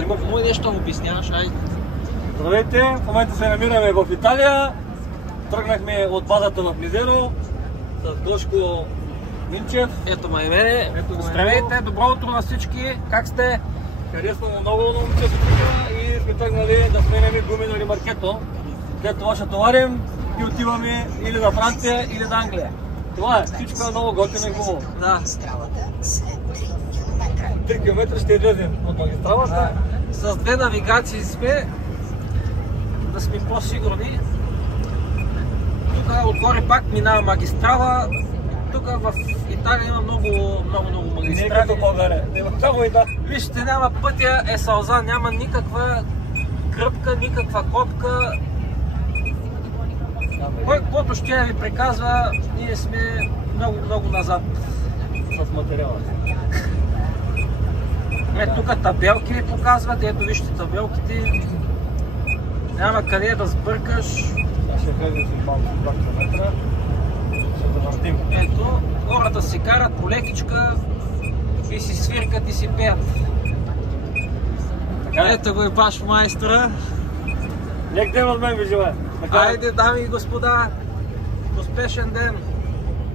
Такова и нещо обясняваш, ай. Здравейте, в момента се намираме в Италия. Тръгнахме от базата в Мизеро с Гошко Минчев. Ето ме и мене. Здравейте, добро утро на всички. Как сте? Харесва му много на момчето тук и сме тръгнали да сменяме гуми на ремаркето. След това ще товарим и отиваме или на Франция, или на Англия. Това е, всичко е много готино и хубаво. Да. 3 км ще излезем от магистралата. С две навигации сме, да сме по-сигурни. Тук отгоре пак минава магистрала. Тук в Италия има много магистрали. Не е като България, има само една. Вижте, няма пътя, е сълза, няма никаква кръпка, никаква копка. Кой каквото ще ви приказва, ние сме много назад. С материала. Тук табелки ви показват, ето вижте табелките. Няма къде да сбъркаш. Ще влезем си малко 2 км. Ще завъртим. Ето, хората си карат по лекичка и си свиркат и си пеят. Ето го и баш майстора. Лек ден от мен ви желая. Айде, дами и господа, успешен ден!